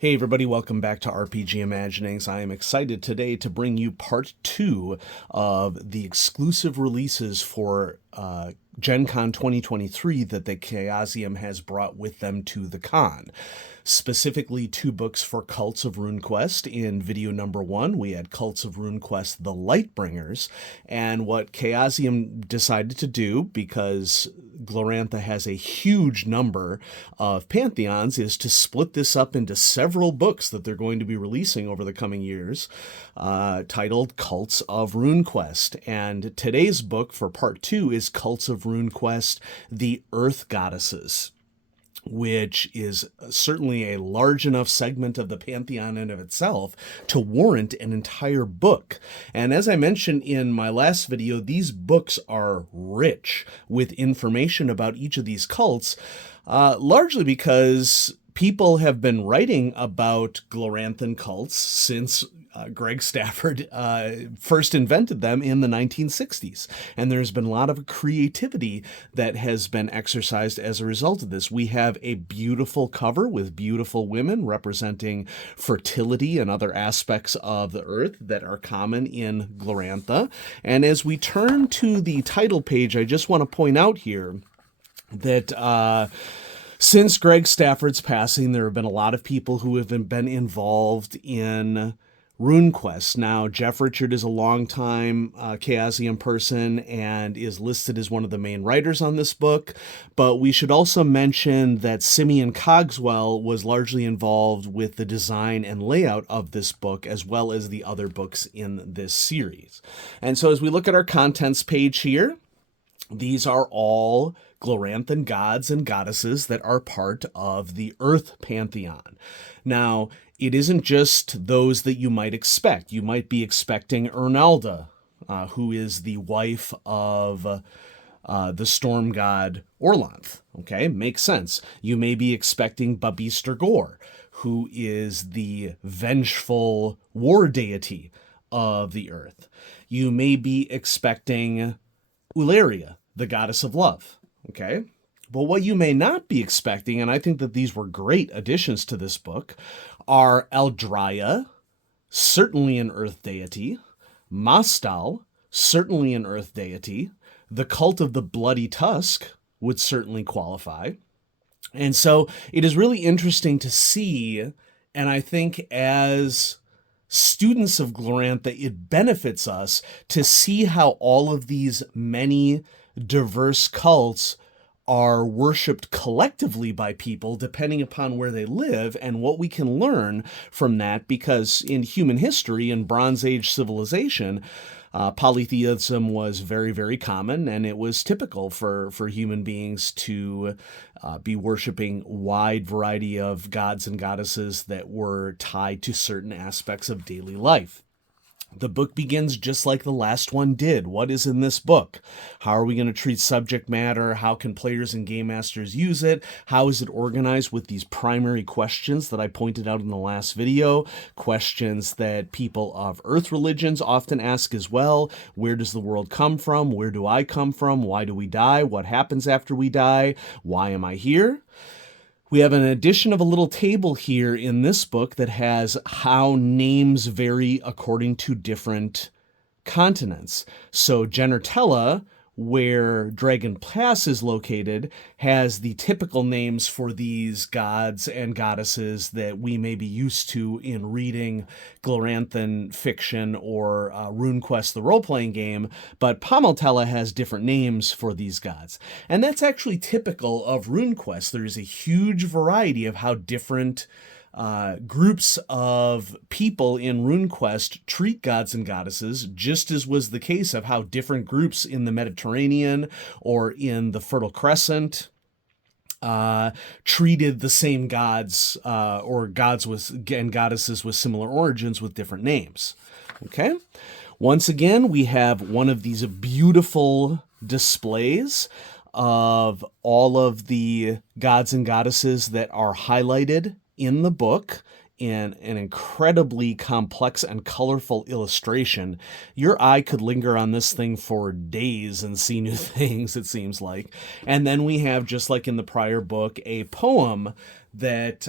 Hey everybody, welcome back to RPG Imaginings. I am excited today to bring you part 2 of the exclusive releases for Gen Con 2023 that the Chaosium has brought with them to the con. Specifically, 2 books for Cults of RuneQuest. In video number 1, we had Cults of RuneQuest, The Lightbringers, and what Chaosium decided to do, because Glorantha has a huge number of pantheons, is to split this up into several books that they're going to be releasing over the coming years, titled Cults of RuneQuest. And today's book for part 2 is Cults of RuneQuest, The Earth Goddesses, which is certainly a large enough segment of the pantheon in of itself to warrant an entire book. And as I mentioned in my last video, these books are rich with information about each of these cults, largely because people have been writing about Gloranthan cults since Greg Stafford first invented them in the 1960s. And there's been a lot of creativity that has been exercised as a result of this. We have a beautiful cover with beautiful women representing fertility and other aspects of the earth that are common in Glorantha. And as we turn to the title page, I just want to point out here that since Greg Stafford's passing, there have been a lot of people who have been involved in RuneQuest. Now, Jeff Richard is a longtime Chaosium person and is listed as one of the main writers on this book, but we should also mention that Simeon Cogswell was largely involved with the design and layout of this book, as well as the other books in this series. And so as we look at our contents page here, these are all Gloranthan gods and goddesses that are part of the Earth Pantheon. Now, it isn't just those that you might expect. You might be expecting Ernalda, who is the wife of the storm god Orlanth. Okay, makes sense. You may be expecting Babister Gore, who is the vengeful war deity of the earth. You may be expecting Ularia, the goddess of love. Okay? But what you may not be expecting, and I think that these were great additions to this book, are Aldrya, certainly an earth deity, Mastal, certainly an earth deity, the cult of the Bloody Tusk would certainly qualify. And so it is really interesting to see, and I think as students of Glorantha, it benefits us to see how all of these many diverse cults are worshipped collectively by people depending upon where they live and what we can learn from that, because in human history and Bronze Age civilization, polytheism was very, very common, and it was typical for human beings to be worshiping wide variety of gods and goddesses that were tied to certain aspects of daily life. The book begins just like the last one did. What is in this book? How are we going to treat subject matter? How can players and game masters use it? How is it organized with these primary questions that I pointed out in the last video? Questions that people of Earth religions often ask as well. Where does the world come from? Where do I come from? Why do we die? What happens after we die? Why am I here? We have an addition of a little table here in this book that has how names vary according to different continents. So Genertella, where Dragon Pass is located, has the typical names for these gods and goddesses that we may be used to in reading Gloranthan fiction or RuneQuest, the role-playing game, but Pomaltella has different names for these gods. And that's actually typical of RuneQuest. There's a huge variety of how different groups of people in RuneQuest treat gods and goddesses, just as was the case of how different groups in the Mediterranean or in the Fertile Crescent treated the same gods or gods and goddesses with similar origins with different names. Okay? Once again, we have one of these beautiful displays of all of the gods and goddesses that are highlighted in the book in an incredibly complex and colorful illustration. Your eye could linger on this thing for days and see new things, it seems like. And then we have, just like in the prior book, a poem that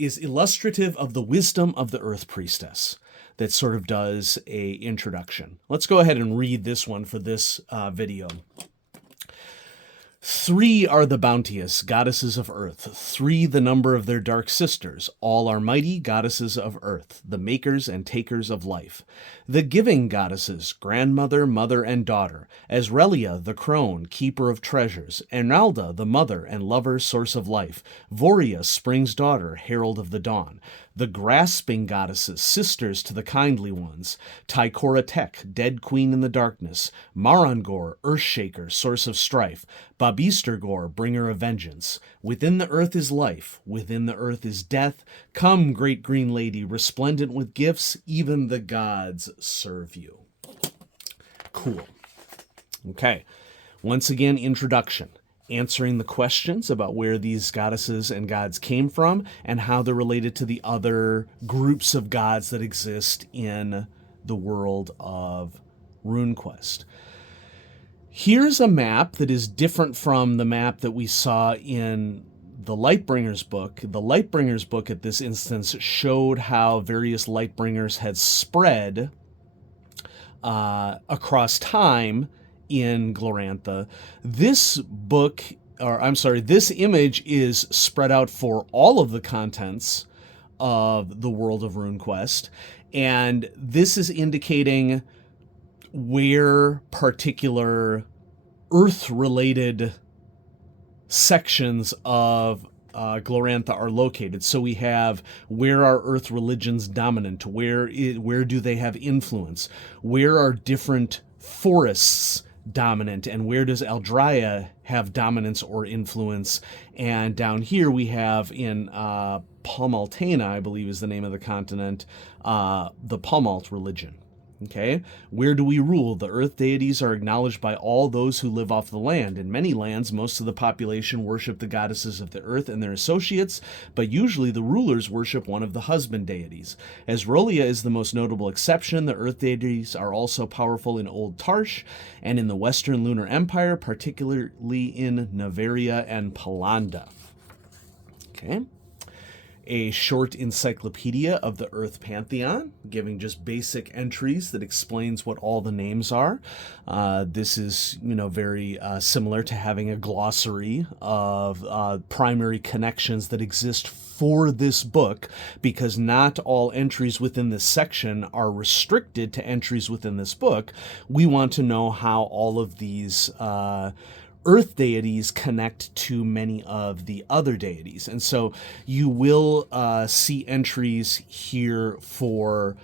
is illustrative of the wisdom of the Earth Priestess that sort of does a introduction. Let's go ahead and read this one for this video. 3 are the bounteous goddesses of earth, 3 the number of their dark sisters, all are mighty goddesses of earth, the makers and takers of life. The giving goddesses, grandmother, mother, and daughter, Asrelia the crone, keeper of treasures, Enalda the mother and lover, source of life, Voria, spring's daughter, herald of the dawn. The grasping goddesses, sisters to the kindly ones, Tycora Tech, dead queen in the darkness, Marangor, earthshaker, source of strife, Babistergor, bringer of vengeance. Within the earth is life, within the earth is death. Come, great green lady, resplendent with gifts, even the gods serve you. Cool. Okay, once again, introduction. Answering the questions about where these goddesses and gods came from and how they're related to the other groups of gods that exist in the world of RuneQuest. Here's a map that is different from the map that we saw in the Lightbringer's book. The Lightbringer's book at this instance showed how various Lightbringers had spread across time in Glorantha. This image is spread out for all of the contents of the world of RuneQuest, and this is indicating where particular Earth-related sections of Glorantha are located. So we have where are Earth religions dominant, where do they have influence, where are different forests dominant, and where does Aldria have dominance or influence. And down here we have in Palmaltena, I believe is the name of the continent, the Palmalt religion. Okay, where do we rule? The earth deities are acknowledged by all those who live off the land. In many lands, most of the population worship the goddesses of the earth and their associates, but usually the rulers worship one of the husband deities. Asrelia is the most notable exception. The earth deities are also powerful in Old Tarsh and in the Western Lunar Empire, particularly in Navaria and Palanda. Okay. A short encyclopedia of the Earth Pantheon, giving just basic entries that explains what all the names are. This is, very similar to having a glossary of primary connections that exist for this book, because not all entries within this section are restricted to entries within this book. We want to know how all of these Earth deities connect to many of the other deities. And so you will see entries here for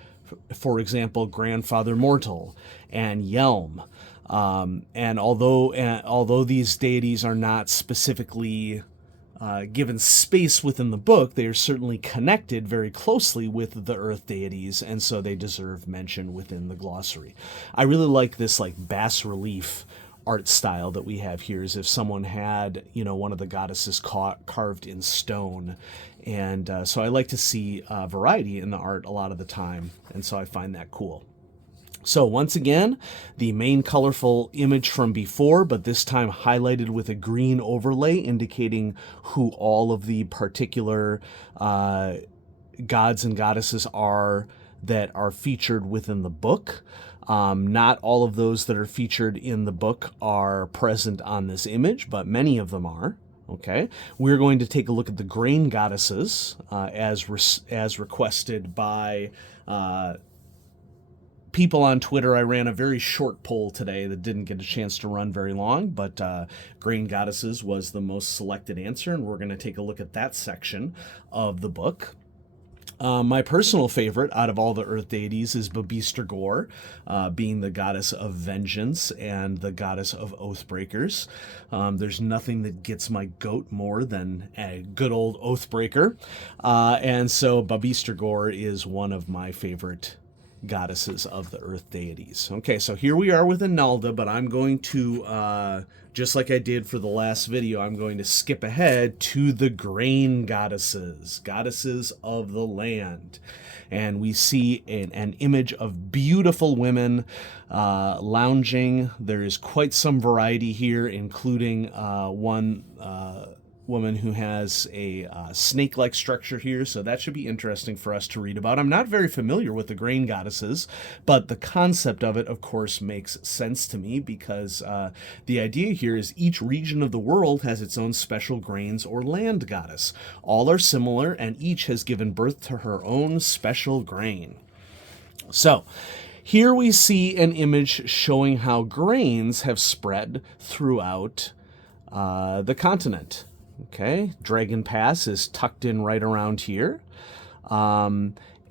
example, Grandfather Mortal and Yelm. And although these deities are not specifically given space within the book, they are certainly connected very closely with the Earth deities, and so they deserve mention within the glossary. I really like this bas relief art style that we have here, as if someone had, one of the goddesses carved in stone. And so I like to see variety in the art a lot of the time, and so I find that cool. So once again, the main colorful image from before, but this time highlighted with a green overlay indicating who all of the particular gods and goddesses are that are featured within the book. Not all of those that are featured in the book are present on this image, but many of them are. Okay, we're going to take a look at the grain goddesses as requested by people on Twitter. I ran a very short poll today that didn't get a chance to run very long, but grain goddesses was the most selected answer, and we're going to take a look at that section of the book. My personal favorite out of all the earth deities is Babistergor, being the goddess of vengeance and the goddess of oathbreakers. There's nothing that gets my goat more than a good old oathbreaker. And so Babistergor is one of my favorite goddesses of the earth deities. Okay, so here we are with Enalda, but I'm going to, just like I did for the last video, I'm going to skip ahead to the grain goddesses, goddesses of the land. And we see an image of beautiful women lounging. There is quite some variety here, including one woman who has a snake-like structure here, so that should be interesting for us to read about. I'm not very familiar with the grain goddesses, but the concept of it, of course, makes sense to me because the idea here is each region of the world has its own special grains or land goddess. All are similar, and each has given birth to her own special grain. So, here we see an image showing how grains have spread throughout the continent. Okay, Dragon Pass is tucked in right around here.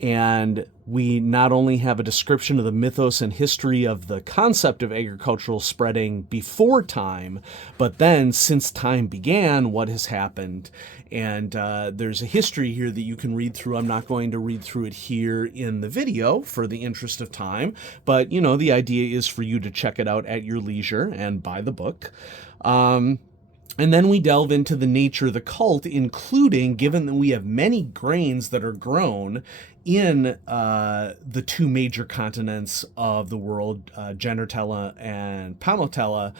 And we not only have a description of the mythos and history of the concept of agricultural spreading before time, but then since time began, what has happened. And there's a history here that you can read through. I'm not going to read through it here in the video for the interest of time, but you know, the idea is for you to check it out at your leisure and buy the book. And then we delve into the nature of the cult, including, given that we have many grains that are grown in the two major continents of the world, Genertella and Palmotella,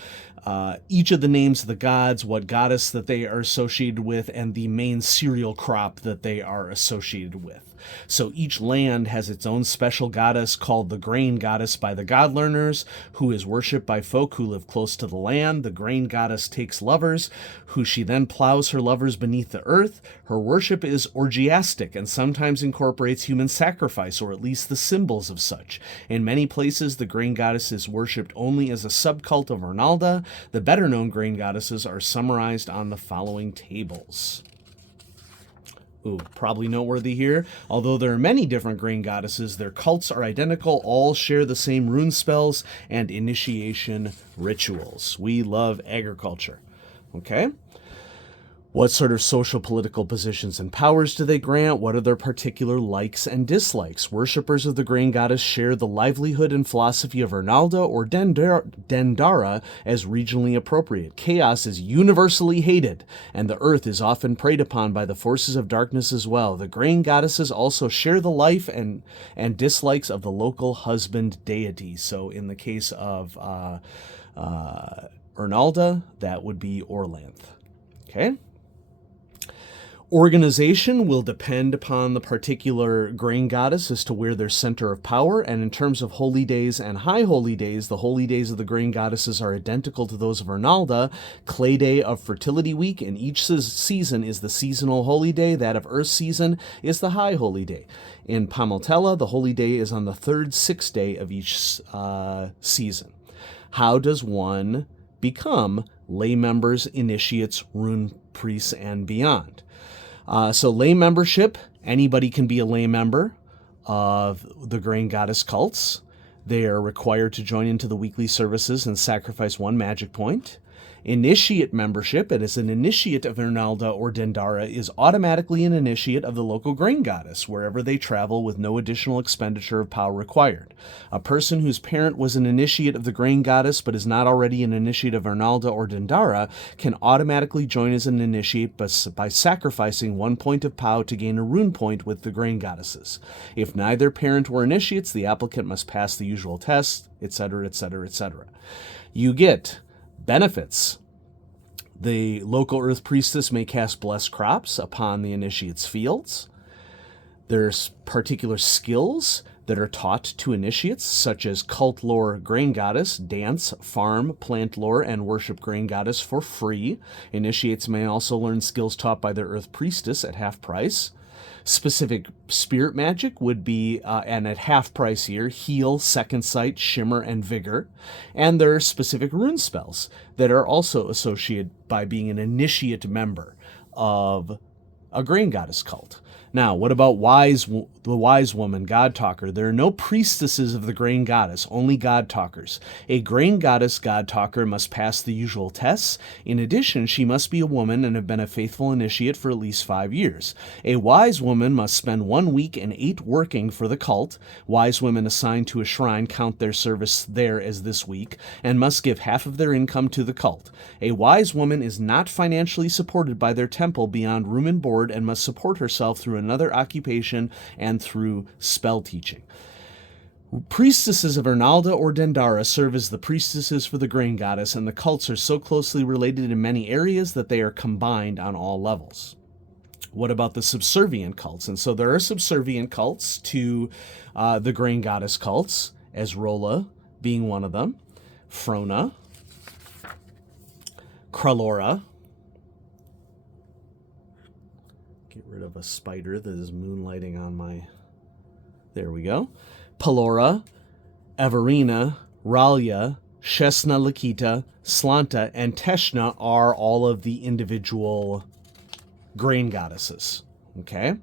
each of the names of the gods, what goddess that they are associated with, and the main cereal crop that they are associated with. So each land has its own special goddess called the grain goddess by the god learners, who is worshipped by folk who live close to the land. The grain goddess takes lovers, who she then plows her lovers beneath the earth. Her worship is orgiastic and sometimes incorporates human sacrifice, or at least the symbols of such. In many places, the grain goddess is worshipped only as a subcult of Arnalda. The better-known grain goddesses are summarized on the following tables. Ooh, probably noteworthy here. Although there are many different grain goddesses, their cults are identical, all share the same rune spells and initiation rituals. We love agriculture. Okay? What sort of social political positions and powers do they grant? What are their particular likes and dislikes? Worshippers of the grain goddess share the livelihood and philosophy of Arnalda or Dendara as regionally appropriate. Chaos is universally hated, and the earth is often preyed upon by the forces of darkness as well. The grain goddesses also share the life and dislikes of the local husband deity. So in the case of Arnalda, that would be Orlanth. Okay? Organization will depend upon the particular grain goddess as to where their center of power, and in terms of holy days and high holy days, the holy days of the grain goddesses are identical to those of Arnalda. Clay Day of Fertility Week in each season is the seasonal holy day. That of Earth season is the high holy day. In Palmotella, the holy day is on the third sixth day of each season. How does one become lay members, initiates, rune priests, and beyond? So lay membership, anybody can be a lay member of the grain goddess cults. They are required to join into the weekly services and sacrifice 1 magic point. Initiate membership, it is an initiate of Arnalda or Dendara, is automatically an initiate of the local grain goddess wherever they travel with no additional expenditure of power required. A person whose parent was an initiate of the grain goddess but is not already an initiate of Arnalda or Dendara can automatically join as an initiate by sacrificing 1 point of power to gain a rune point with the grain goddesses. If neither parent were initiates, the applicant must pass the usual tests, etc., etc., etc. You get benefits. The local earth priestess may cast blessed crops upon the initiate's fields. There's particular skills that are taught to initiates, such as cult lore grain goddess, dance, farm, plant lore, and worship grain goddess for free. Initiates may also learn skills taught by their earth priestess at half price. Specific spirit magic would be, and at half price here, heal, second sight, shimmer, and vigor. And there are specific rune spells that are also associated by being an initiate member of a grain goddess cult. Now, what about the wise woman, God Talker? There are no priestesses of the grain goddess, only God Talkers. A grain goddess God Talker must pass the usual tests. In addition, she must be a woman and have been a faithful initiate for at least 5 years. A wise woman must spend 1 week and 8 working for the cult. Wise women assigned to a shrine count their service there as this week and must give half of their income to the cult. A wise woman is not financially supported by their temple beyond room and board and must support herself through another occupation and through spell teaching. Priestesses of Ernalda or Dendara serve as the priestesses for the grain goddess, and the cults are so closely related in many areas that they are combined on all levels. What about the subservient cults? And so there are subservient cults to the grain goddess cults, Ezrola being one of them, Frona, Kralora. Get rid of a spider that is moonlighting on my... There we go. Pelora, Everina, Ralia, Shesna Lakita, Slanta, and Teshna are all of the individual grain goddesses. Okay?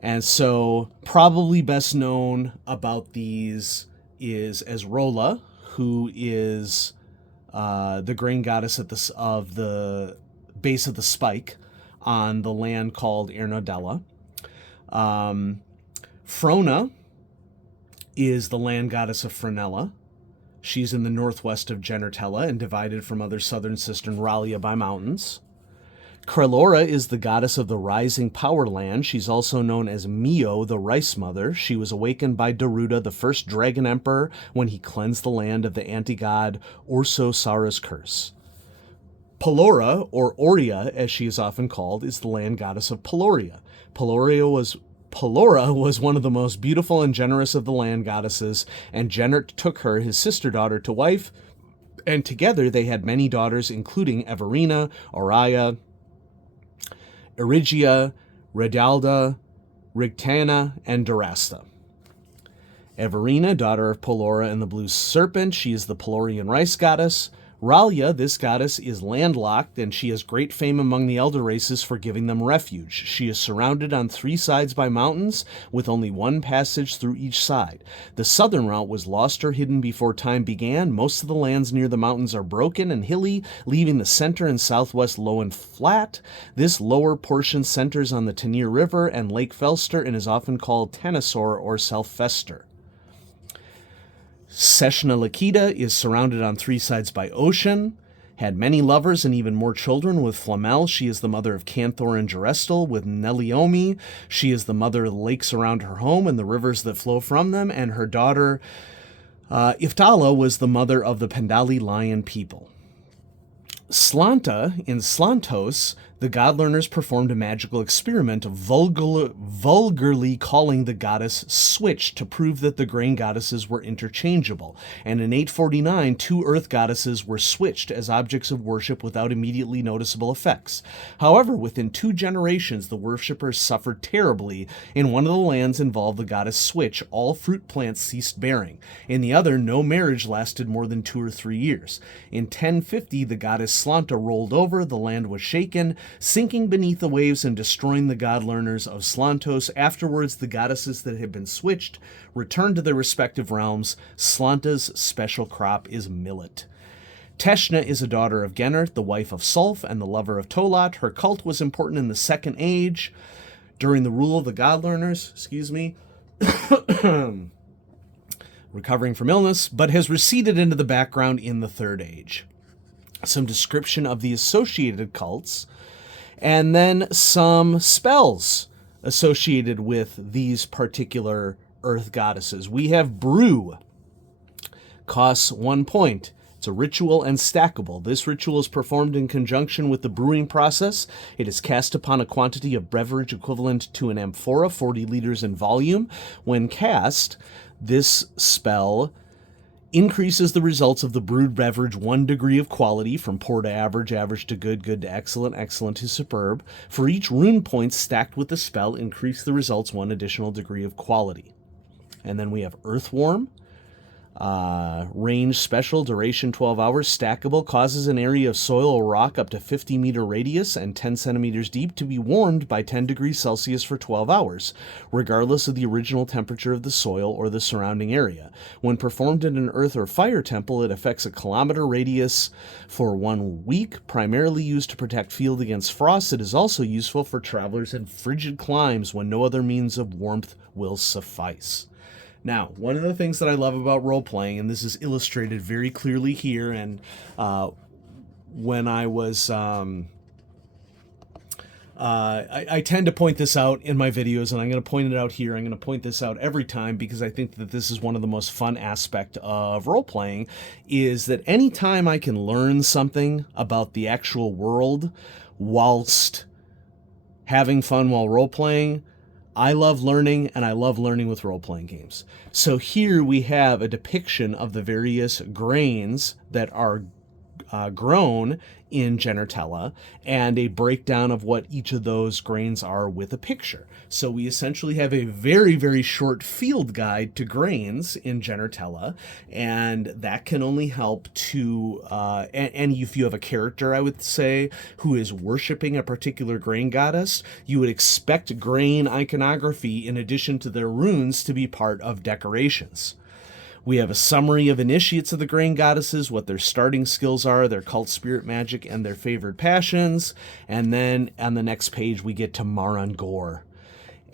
And so probably best known about these is Ezrola, who is the grain goddess of the base of the spike on the land called Ernodella. Frona is the land goddess of Frenella. She's in the northwest of Genertella and divided from other southern sister Ralia by mountains. Kralora is the goddess of the rising power land. She's also known as Mio, the Rice Mother. She was awakened by Daruda, the first dragon emperor, when he cleansed the land of the anti-god Urso Sara's curse. Pelora, or Oria, as she is often called, is the land goddess of Peloria. Pelora was one of the most beautiful and generous of the land goddesses, and Gennert took her, his sister-daughter, to wife, and together they had many daughters, including Everina, Oriah, Erigia, Redalda, Rigtana, and Durasta. Everina, daughter of Pelora and the Blue Serpent, she is the Pelorian rice goddess. Ralia, this goddess, is landlocked, and she has great fame among the elder races for giving them refuge. She is surrounded on 3 sides by mountains, with only one passage through each side. The southern route was lost or hidden before time began. Most of the lands near the mountains are broken and hilly, leaving the center and southwest low and flat. This lower portion centers on the Tanir River and Lake Felster and is often called Tanasaur or Selfester. Seshna Lakita is surrounded on 3 sides by ocean, had many lovers and even more children. With Flamel, she is the mother of Canthor and Gerestal. With Neliomi, she is the mother of the lakes around her home and the rivers that flow from them, and her daughter Iftala was the mother of the Pendali lion people. Slanta, in Slantos, the god learners performed a magical experiment of vulgarly calling the goddess Switch to prove that the grain goddesses were interchangeable, and in 849 2 earth goddesses were switched as objects of worship without immediately noticeable effects. However, within 2 generations, the worshippers suffered terribly. In one of the lands involved the goddess Switch, all fruit plants ceased bearing. In the other, no marriage lasted more than 2 or 3 years. In 1050, the goddess Slanta rolled over, the land was shaken, sinking beneath the waves and destroying the god learners of Slantos. Afterwards, the goddesses that had been switched returned to their respective realms. Slanta's special crop is millet. Teshna is a daughter of Gennert, the wife of Sulf and the lover of Tolat. Her cult was important in the Second Age during the rule of the god learners, recovering from illness, but has receded into the background in the Third Age. Some description of the associated cults, and then some spells associated with these particular earth goddesses. We have Brew. Costs 1 point. It's a ritual and stackable. This ritual is performed in conjunction with the brewing process. It is cast upon a quantity of beverage equivalent to an amphora, 40 liters in volume. When cast, this spell increases the results of the brewed beverage 1 degree of quality, from poor to average, average to good, good to excellent, excellent to superb. For each rune point stacked with the spell, increase the results 1 additional degree of quality. And then we have Earthworm. Range special, duration 12 hours, stackable, causes an area of soil or rock up to 50 meter radius and 10 centimeters deep to be warmed by 10 degrees Celsius for 12 hours, regardless of the original temperature of the soil or the surrounding area. When performed in an earth or fire temple, it affects a kilometer radius for 1 week, primarily used to protect field against frost. It is also useful for travelers in frigid climes when no other means of warmth will suffice. Now, one of the things that I love about role-playing, and this is illustrated very clearly here, and when I was I tend to point this out in my videos, and I'm going to point it out here. I'm going to point this out every time because I think that this is one of the most fun aspects of role-playing, is that anytime I can learn something about the actual world whilst having fun while role-playing, I love learning, and I love learning with role-playing games. So here we have a depiction of the various grains that are grown in Genertella, and a breakdown of what each of those grains are with a picture. So we essentially have a very, very short field guide to grains in Genertella, and that can only help to, and if you have a character, I would say, who is worshiping a particular grain goddess, you would expect grain iconography in addition to their runes to be part of decorations. We have a summary of initiates of the grain goddesses, what their starting skills are, their cult spirit magic, and their favored passions. And then on the next page, we get to Marangor.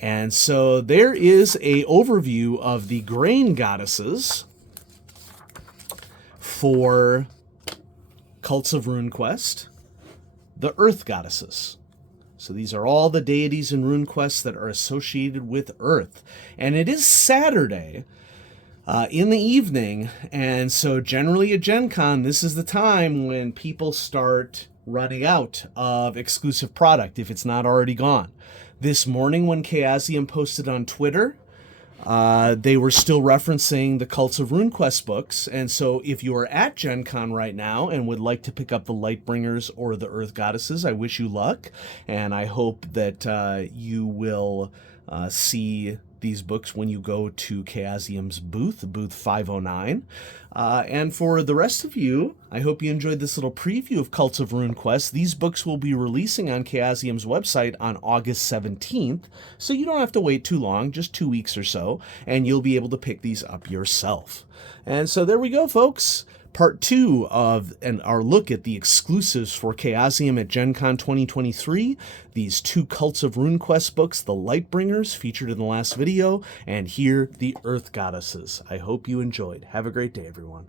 And so there is a overview of the grain goddesses for Cults of RuneQuest, the earth goddesses. So these are all the deities in RuneQuest that are associated with earth. And it is Saturday, in the evening, and so generally at Gen Con, this is the time when people start running out of exclusive product if it's not already gone. This morning when Chaosium posted on Twitter, they were still referencing the Cults of RuneQuest books, and so if you are at Gen Con right now and would like to pick up the Lightbringers or the Earth Goddesses, I wish you luck, and I hope that you will see these books when you go to Chaosium's booth 509. And for the rest of you, I hope you enjoyed this little preview of Cults of RuneQuest. These books will be releasing on Chaosium's website on August 17th, so you don't have to wait too long, just 2 weeks or so, and you'll be able to pick these up yourself. And so there we go, folks. Part 2 of our look at the exclusives for Chaosium at Gen Con 2023. These 2 Cults of RuneQuest books, the Lightbringers, featured in the last video, and here, the Earth Goddesses. I hope you enjoyed. Have a great day, everyone.